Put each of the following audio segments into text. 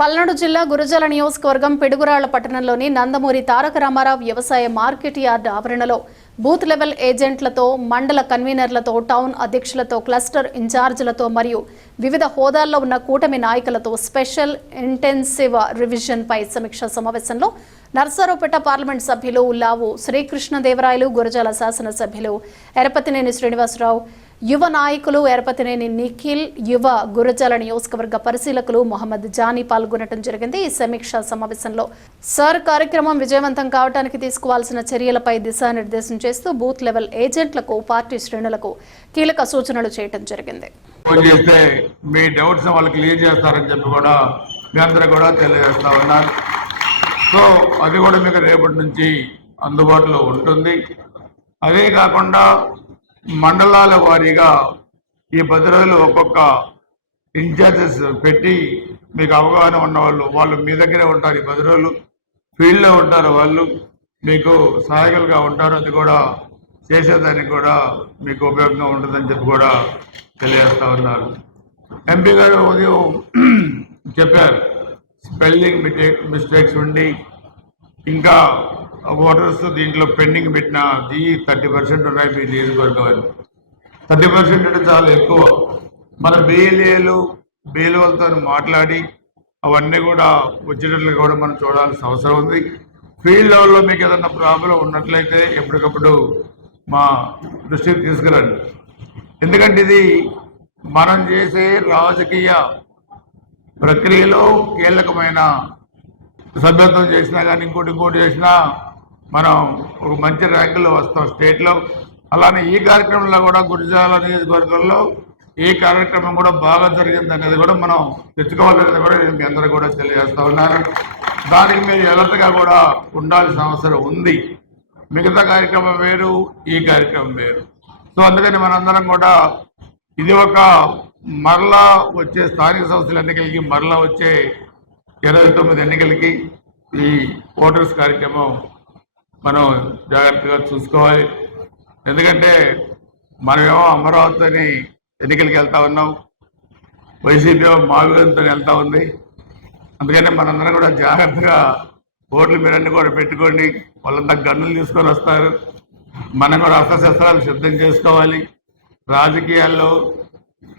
పల్నాడు జిల్లా గురజాల నియోజకవర్గం పిడుగురాళ్ల పట్టణంలోని నందమూరి తారక రామారావు వ్యవసాయ మార్కెట్ యార్డ్ ఆవరణలో బూత్ లెవెల్ ఏజెంట్లతో, మండల కన్వీనర్లతో, టౌన్ అధ్యక్షులతో, క్లస్టర్ ఇన్ఛార్జీలతో మరియు వివిధ హోదాల్లో ఉన్న కూటమి నాయకులతో స్పెషల్ ఇంటెన్సివ్ రివిజన్ పై సమీక్షా సమావేశంలో నర్సారావుపేట పార్లమెంట్ సభ్యులు లావు శ్రీకృష్ణదేవరాయలు, గురజాల శాసనసభ్యులు ఎరపతినేని శ్రీనివాసరావు, యువ నాయకులు ఎరపతినేని నిఖిల్, యువ గురజాల నియోజకవర్గ పరిశీలకులు మొహమ్మద్ జానీ పాల్గొనడం జరిగింది. ఈ సమీక్షా సమావేశంలో సార్ కార్యక్రమం విజయవంతం కావడానికి తీసుకోవాల్సిన చర్యలపై దిశానిర్దేశం చేస్తూ బూత్ లెవెల్ ఏజెంట్లకు, పార్టీ శ్రేణులకు కీలక సూచనలు చేయడం జరిగింది. మీ డౌట్స్ వాళ్ళు క్లియర్ చేస్తారని చెప్పి కూడా మీ అందరూ కూడా తెలియజేస్తా ఉన్నారు. సో అది కూడా మీకు రేపటి నుంచి అందుబాటులో ఉంటుంది. అదే కాకుండా మండలాల వారీగా ఈ 10 రోజులు ఒక్కొక్క ఇన్ఛార్జెస్ పెట్టి మీకు అవగాహన ఉన్న వాళ్ళు మీ దగ్గరే ఉంటారు. ఈ 10 రోజులు ఫీల్డ్లో ఉంటారు, వాళ్ళు మీకు సహాయకులుగా ఉంటారు. అది కూడా చేసేదానికి కూడా మీకు ఉపయోగంగా ఉంటుందని చెప్పి కూడా తెలియజేస్తూ ఉన్నారు. ఎంపీ గారు ఉదయం చెప్పారు, స్పెల్లింగ్ మిస్టేక్స్ ఉండి ఇంకా ఓటర్స్ దీంట్లో పెండింగ్ పెట్టిన 30% ఉన్నాయి మీ నియోజకవర్గం అని. 30% అంటే చాలా ఎక్కువ. మన బీఎల్ఓలతో మాట్లాడి అవన్నీ కూడా వచ్చేటట్లు కూడా మనం చూడాల్సిన అవసరం ఉంది. ఫీల్డ్ లెవెల్లో మీకు ఏదన్నా ప్రాబ్లం ఉన్నట్లయితే ఎప్పటికప్పుడు మా దృష్టికి తీసుకురండి. ఎందుకంటే ఇది మనం చేసే రాజకీయ ప్రక్రియలో కీలకమైన సభ్యత్వం చేసినా కానీ ఇంకోటి చేసినా మనం ఒక మంచి ర్యాంకులో వస్తాం స్టేట్లో. అలానే ఈ కార్యక్రమంలో కూడా గురజాల నియోజకవర్గంలో ఈ కార్యక్రమం కూడా బాగా జరిగింది అనేది కూడా మనం తెచ్చుకోవాలనేది కూడా నేను మీ అందరూ కూడా తెలియజేస్తా ఉన్నాను. దానికి మీరు ఎలర్ట్గా కూడా ఉండాల్సిన అవసరం ఉంది. మిగతా కార్యక్రమం వేరు, ఈ కార్యక్రమం వేరు. సో అందుకని మనందరం కూడా ఇది ఒక మరలా వచ్చే స్థానిక సంస్థల ఎన్నికలకి, మరలా వచ్చే 29 ఎన్నికలకి ఈ ఓటర్స్ కార్యక్రమం మనం జాగ్రత్తగా చూసుకోవాలి. ఎందుకంటే మనమేమో అమరావతిని ఎన్నికలకి వెళ్తా ఉన్నాం, వైసీపీ ఏమో మాగులతో వెళ్తా ఉంది. అందుకని మనందరం కూడా జాగ్రత్తగా ఓట్లు మీరన్నీ కూడా పెట్టుకోండి. వాళ్ళంతా గన్నులు తీసుకొని వస్తారు. మనం కూడా అస్త్రశస్త్రాలు సిద్ధం చేసుకోవాలి. రాజకీయాల్లో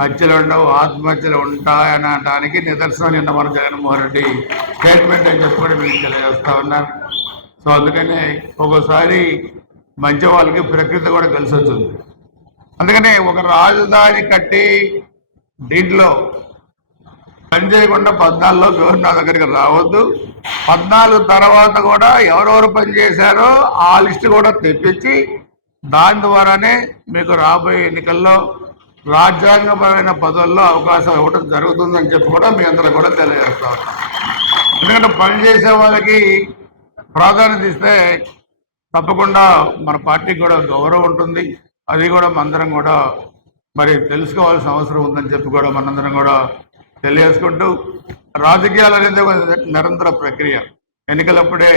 హత్యలు ఉండవు, ఆత్మహత్యలు ఉంటాయనడానికి నిదర్శనం నిన్న మన జగన్మోహన్ రెడ్డి స్టేట్మెంట్ అని చెప్పి కూడా మీకు తెలియజేస్తా ఉన్నాను. సో అందుకని ఒక్కోసారి మంచి వాళ్ళకి ప్రకృతి కూడా కలిసి వస్తుంది. అందుకని ఒక రాజధాని కట్టి దీంట్లో పనిచేయకుండా 14లో గవర్నర్ దగ్గరికి రావద్దు. 14 తర్వాత కూడా ఎవరెవరు పనిచేశారో ఆ లిస్టు కూడా తెప్పించి దాని ద్వారానే మీకు రాబోయే ఎన్నికల్లో రాజ్యాంగపరమైన పదవుల్లో అవకాశం ఇవ్వడం జరుగుతుందని చెప్పి కూడా మీ అందరూ కూడా తెలియజేస్తా ఉన్నాం. ఎందుకంటే పనిచేసే వాళ్ళకి ప్రాధాన్యత ఇస్తే తప్పకుండా మన పార్టీకి కూడా గౌరవం ఉంటుంది. అది కూడా మనందరం కూడా మరి తెలుసుకోవాల్సిన అవసరం ఉందని చెప్పి కూడా మనందరం కూడా తెలియజేసుకుంటూ, రాజకీయాలు అనేది ఒక నిరంతర ప్రక్రియ. ఎన్నికలప్పుడే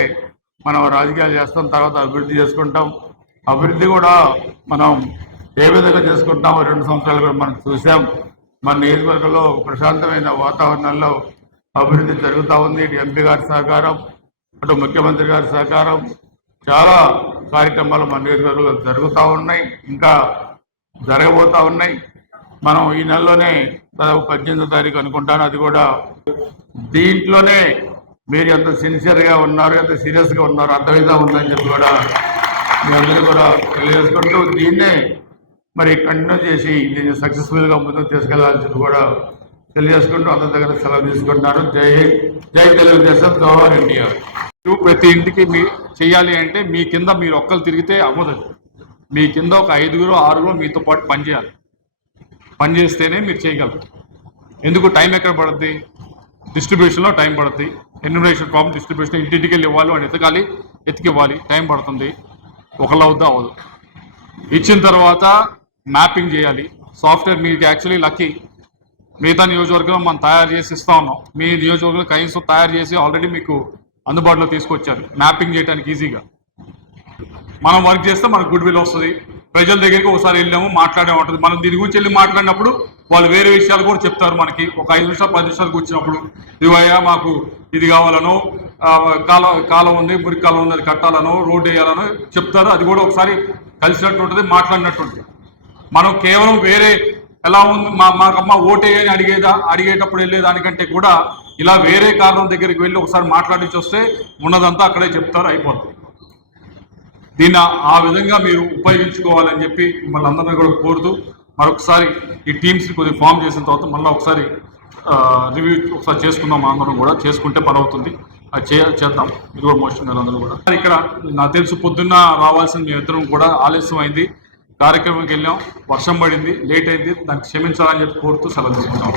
మనం రాజకీయాలు చేస్తాం, తర్వాత అభివృద్ధి చేసుకుంటాం. అభివృద్ధి కూడా మనం ఏ విధంగా చేసుకుంటామో 2 సంవత్సరాలు కూడా మనం చూసాం. మన నియోజకవర్గంలో ప్రశాంతమైన వాతావరణంలో అభివృద్ధి జరుగుతూ ఉంది. ఇటు ఎంపీ గారి సహకారం, అటు ముఖ్యమంత్రి గారి సహకారం, చాలా కార్యక్రమాలు మన నియోజకవర్గంలో జరుగుతూ ఉన్నాయి, ఇంకా జరగబోతూ ఉన్నాయి. మనం ఈ నెలలోనే దాదాపు 18వ తారీఖు అనుకుంటాను. అది కూడా దీంట్లోనే మీరు ఎంత సిన్సియర్గా ఉన్నారు, ఎంత సీరియస్గా ఉన్నారు అర్థమైతే ఉందని చెప్పి కూడా మీ అందరూ కూడా తెలియజేసుకుంటూ దీన్నే మరి కంటిన్యూ చేసి దీన్ని సక్సెస్ఫుల్గా ముందుకు తీసుకెళ్లాలని చెప్పి కూడా తెలియజేసుకుంటూ అందరి దగ్గర సెలవు తీసుకుంటున్నారు. జై హింద్, జై తెలుగుదేశం, జవహర్ ఎన్టీఆర్. ప్రతి ఇంటికి మీ చేయాలి అంటే మీ కింద మీరు ఒక్కరు తిరిగితే అవ్వదు. మీ కింద ఒక 5గురు 6గురు మీతో పాటు పనిచేయాలి. పనిచేస్తేనే మీరు చేయగలరు. ఎందుకు టైం ఎక్కడ పడుతుంది? డిస్ట్రిబ్యూషన్లో టైం పడుతుంది. ఎన్యూమరేషన్ ఫామ్ డిస్ట్రిబ్యూషన్ ఇంటింటికి వెళ్ళి ఇవ్వాలి, అని ఎతికివ్వాలి, టైం పడుతుంది. ఒకళ్ళు అవుద్దా అవ్వదు. ఇచ్చిన తర్వాత మ్యాపింగ్ చేయాలి. సాఫ్ట్వేర్ మీకు యాక్చువల్లీ లక్కీ, మిగతా నియోజకవర్గంలో మనం తయారు చేసి ఇస్తా ఉన్నాం. మీ నియోజకవర్గం కనీసం తయారు చేసి ఆల్రెడీ మీకు అందుబాటులో తీసుకొచ్చారు. మ్యాపింగ్ చేయడానికి ఈజీగా మనం వర్క్ చేస్తే మనకు గుడ్ విల్ వస్తుంది. ప్రజల దగ్గరికి ఒకసారి వెళ్ళాము, మాట్లాడే ఉంటుంది. మనం దీని గురించి వెళ్ళి మాట్లాడినప్పుడు వాళ్ళు వేరే విషయాలు కూడా చెప్తారు మనకి. ఒక 5 నిమిషాలు 10 నిమిషాలు కూర్చున్నప్పుడు ఇవయ్యా మాకు ఇది కావాలనో కాలం ఉంది, మురికి కాలం ఉంది, అది కట్టాలనో రోడ్డు వేయాలనో చెప్తారు. అది కూడా ఒకసారి కలిసినట్టు ఉంటుంది, మాట్లాడినట్టు ఉంటుంది. మనం కేవలం వేరే ఎలా ఉంది మాకమ్మ ఓటేయని అడిగేటప్పుడు వెళ్ళేదానికంటే కూడా ఇలా వేరే కారణం దగ్గరికి వెళ్ళి ఒకసారి మాట్లాడించి వస్తే ఉన్నదంతా అక్కడే చెప్తారు, అయిపోతుంది. దీన్ని ఆ విధంగా మీరు ఉపయోగించుకోవాలని చెప్పి మిమ్మల్ని అందరినీ కూడా కోరుతూ మరొకసారి ఈ టీమ్స్ని కొద్దిగా ఫామ్ చేసిన తర్వాత మళ్ళీ ఒకసారి రివ్యూ ఒకసారి చేసుకుందాం. అందరం కూడా చేసుకుంటే పని అవుతుంది, అది చేద్దాం. ఇది కూడా మోషన్ అందరూ కూడా ఇక్కడ నాకు తెలుసు పొద్దున్న రావాల్సిన మీ ఇద్దరం కూడా ఆలస్యం అయింది. కార్యక్రమంకి వెళ్ళాం, వర్షం పడింది, లేట్ అయింది, దానికి క్షమించాలని చెప్పి కోరుతూ సెలవు తీసుకుంటాం.